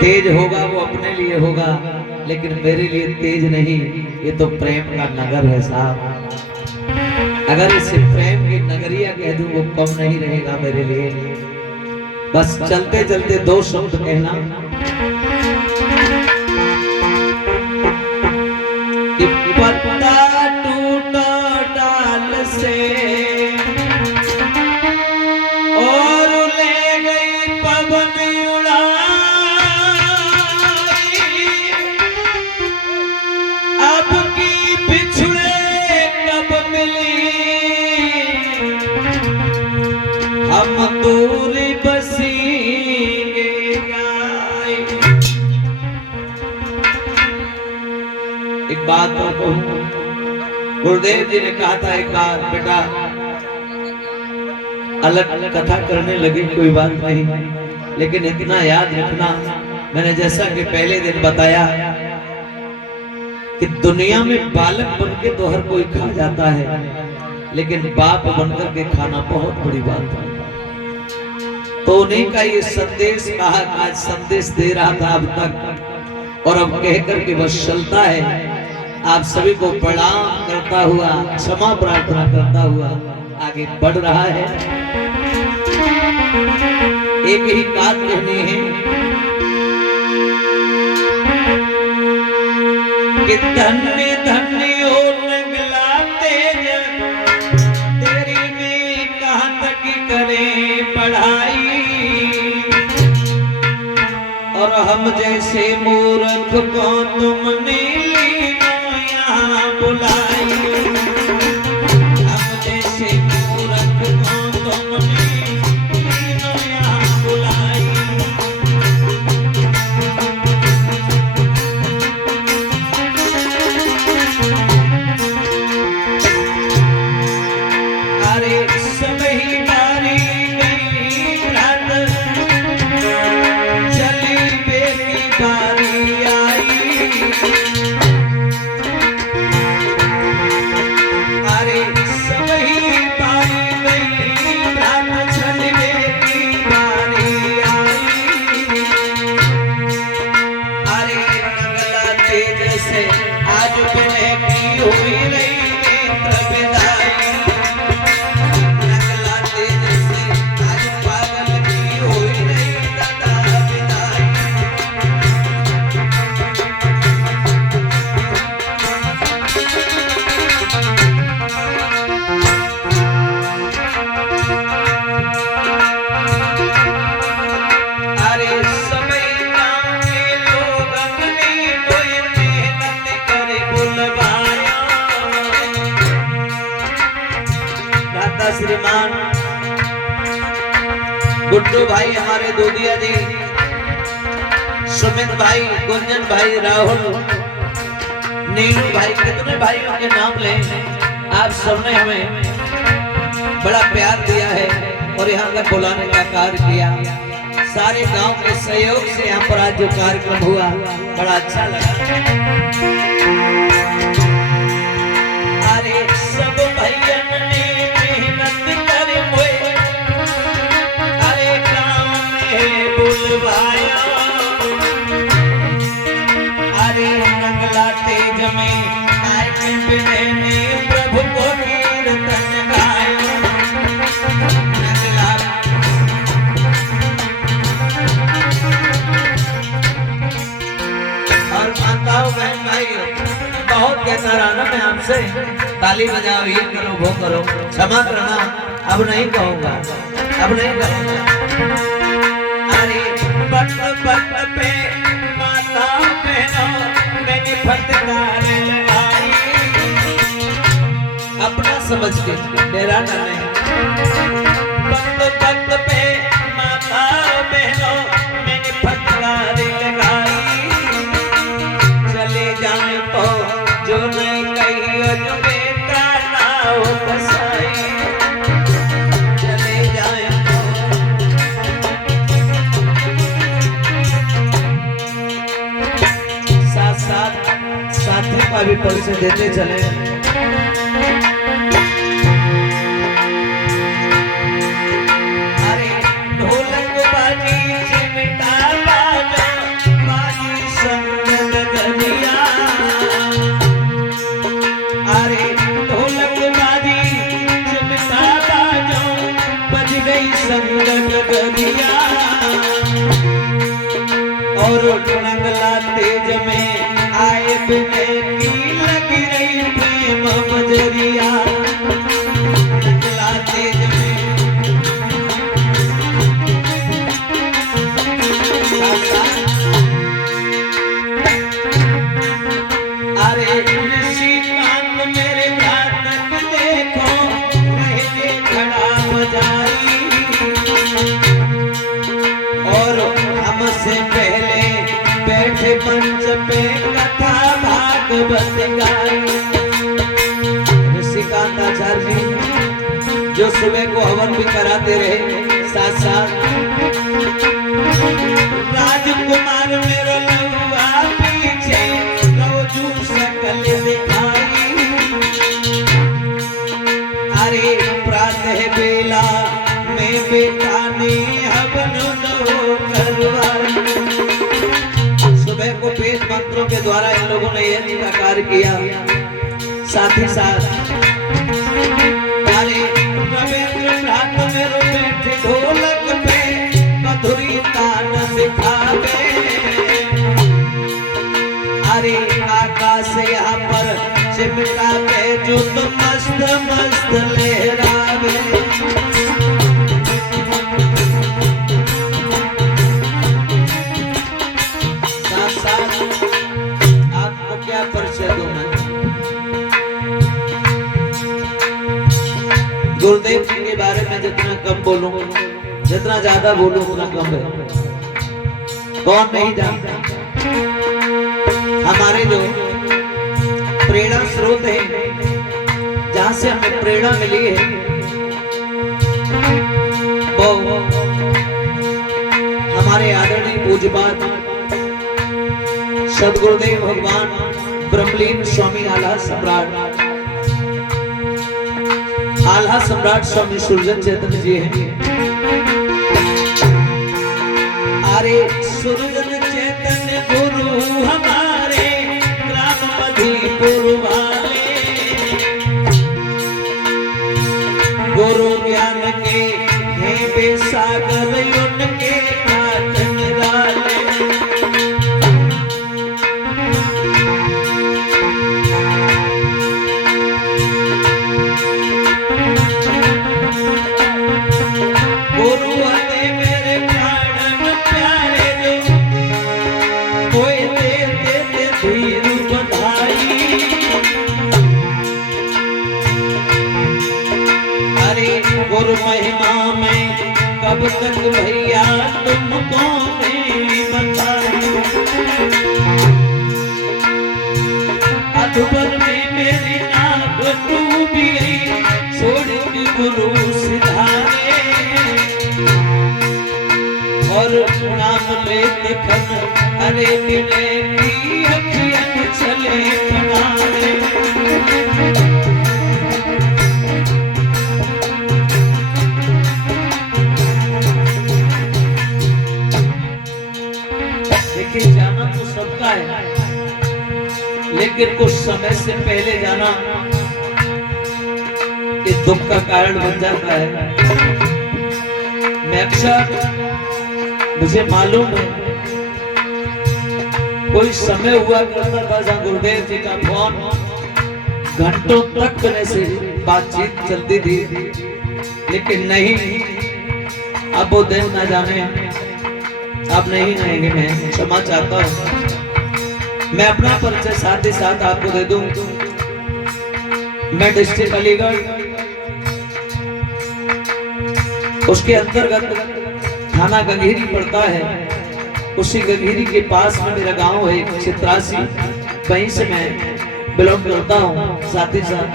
तेज होगा वो अपने लिए होगा, लेकिन मेरे लिए तेज नहीं, ये तो प्रेम का नगर है साहब। अगर इसे प्रेम की नगरिया कह दूं वो कम नहीं रहेगा मेरे लिए। बस चलते चलते दो शब्द कहना कि पत्ता टूटा डाल से और ले गई पवन उड़ाई, अब की बिछड़े कब मिली हम दूरी बसींगे गाय। एक बात तो कहूं, गुरुदेव जी ने कहा था एक बार, बेटा अलग अलग कथा करने लगी कोई बात नहीं, लेकिन इतना याद रखना, मैंने जैसा कि पहले दिन बताया कि दुनिया में बालक बनके तो हर कोई खा जाता है, लेकिन बाप बनकर के खाना बहुत बड़ी बात है। तो उन्हीं का ये संदेश कहा, आज संदेश दे रहा था अब तक, और अब कहकर के बस चलता है। आप सभी को प्रणाम करता हुआ, क्षमा प्रार्थना करता हुआ आगे बढ़ रहा है। एक ही बात कहनी है कि धन्य धन्य हो नगला तेज, तेरी में कहां तक करे पढ़ाई, और हम जैसे मूर्ख को तुमने यहाँ बुलाई, हम जैसे मूर्ख को तुमने यहाँ बुलाई। अरे सब ही बारी गई रात, चली बेटी बारी आई, अरे सब ही बारी गई रात, चली बेटी बारी आई, अरे नगला तेज से आज तुम्हें की हुई रही नेत्र विदाई, नगला तेज से आज पागल की हुई रही दादा विदाई। अरे सभी गांव के लोग अपनी कोई मेहनत करे बुलवाया, दादा श्रीमान गुड्डू भाई, हमारे दूधिया जी, सुमित भाई, गुंजन भाई, राहुल, नीलू भाई, कितने भाइयों के नाम लें। आप सबने हमें बड़ा प्यार दिया है और यहाँ तक बुलाने का कार्य किया। सारे गांव के सहयोग से यहाँ पर आज जो कार्यक्रम हुआ बड़ा अच्छा लगा। अरे सब भैयन ने मेहनत कर मोए, अरे गांव में बुलवाया, अरे नगला तेज में आए ने प्रभु को कीर्तन गाया, नगला और माताओं बहन भाई बहुत कहता रहा ना मैं आपसे, ताली बजाओ, ये करो वो करो, क्षमा करना अब नहीं कहूंगा, अब नहीं कहूंगा। अरे पट पट पे माता बहनों मैंने फटकार लगाई, अपना समझ के मेरा ना नहीं। पट पट पे माता बहनों मैंने फटकार लगाई, चले जाए तो जो नहीं कही जो बेटा ना हो बसाई, चले जाए तो साथ साथ साथी का भी परिचय देते चले। अरे ढोलक बाजी चिमटा बाजा और नंगला तेज में आए बिने की लगी रही प्रेम मजरिया। नंगला तेज में अरे निशिकांत मेरे घातक देखो रहे खड़ा बजाई। और हमसे पहले बैठे मंच पे कथा भागवत गाई। निशिकांत आचार्य जी जो सुबह को हवन भी कराते रहे, साथ साथ राजकुमार मेरा लहुआ पीछे रोजू सकल दिखाई। अरे प्रातः बेला में बेटाने हवन करवाई। सुबह को वेद मंत्रों के द्वारा इन लोगों ने यज्ञ का कार्य किया। साथ ही साथ अरे रविंद्र भ्रात मेरो बैठे ढोलक पे मधुरी तान दिखावे। अरे आकाश यहाँ पर चिमटा के जो तो मस्त मस्त लहरावे। आपको क्या परिचय दूं मैं? गुरुदेव जी के बारे में जितना कम बोलूं, जितना ज्यादा बोलूं उतना कम है। कौन नहीं जानता? हमारे जो प्रेरणा स्रोत है, जहां से हमें प्रेरणा मिली है, वो हमारे आदरणीय पूज्यपाद सद्गुरुदेव भगवान ब्रह्मलीन स्वामी आल्हा सम्राट स्वामी सुरजन चैतन्य जी हैं। अरे सुरजन चैतन्य गुरु हमारे ग्राम मधीपुर वाले, गुरु ज्ञान के हैं बेसागर उनके काट निराले। गुरु महिमा में कब तक भैया तुमको नहीं बताऊं। अधूबर में मेरी नाक डूबी छोड़ के गुरु सिधारे। और नाम लेते खन अरे मिले की अखियन चले बनाने। देखिए जाना तो सबका है, लेकिन कुछ समय से पहले जाना ये दुख का कारण बन जाता है। मैं अक्सर, मुझे मालूम है, कोई समय हुआ करता था जहाँ गुरुदेव जी का फोन घंटों तक मेरे से बातचीत चलती थी, लेकिन नहीं, अब वो दिन ना जाने, आप नहीं रहेंगे। मैं क्षमा चाहता हूँ। मैं अपना परिचय साथ ही साथ आपको दे दूं। मैं डिस्ट्रिक्ट अलीगढ़, उसके अंतर्गत थाना गंगीरी पड़ता है। उसी गंगीरी के पास में मेरा गांव है चित्रासी, वहीं से मैं बिलोंग करता हूँ। साथ ही साथ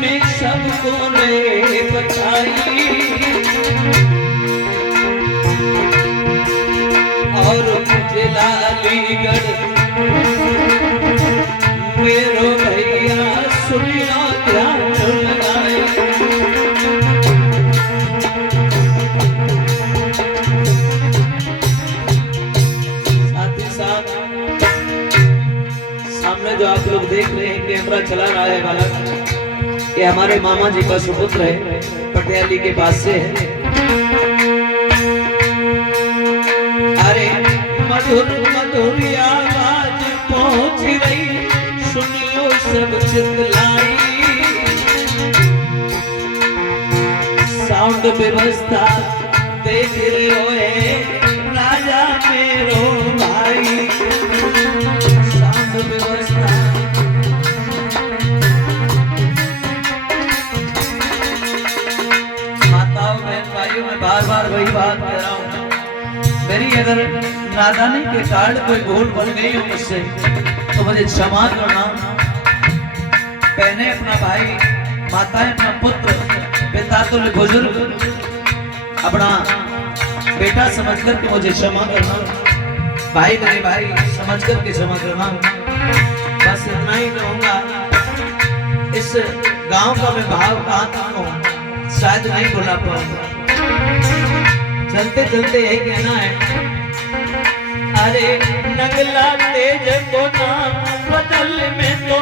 मैं सबको ने बताई। और जिला अलीगढ़ मेरो भैया सुनिया ध्यान लगाए। साथ ही साथ जो आप लोग देख रहे हैं कैमरा चला रहा है बालक, ये हमारे मामा जी का सुपुत्र है, पटियाली के पास से है। अरे मधुर मधुर आवाज पहुंच रही, सुन लो सब चिल्लाई, साउंड व्यवस्था देख रहे हो राजा मेरो भाई, साउंड व्यवस्था। माताओं बहन भाइयों, मैं बार बार वही बात कह रहा हूँ, मेरी अगर नादानी के कारण कोई भूल बन गई हो मुझसे तो मुझे क्षमा करना। बहने अपना भाई, माताएं अपना पुत्र, पिता तुल्य बुजुर्ग अपना बेटा समझकर के मुझे क्षमा करना, भाई मेरे भाई समझकर के क्षमा करना। बस इतना ही कहूंगा। इस गांव का मैं भाव कहाँ तक हूँ शायद नहीं भुला पाऊंगा। चलते चलते यही कहना है, अरे नगला तेज को नाम बदल में तो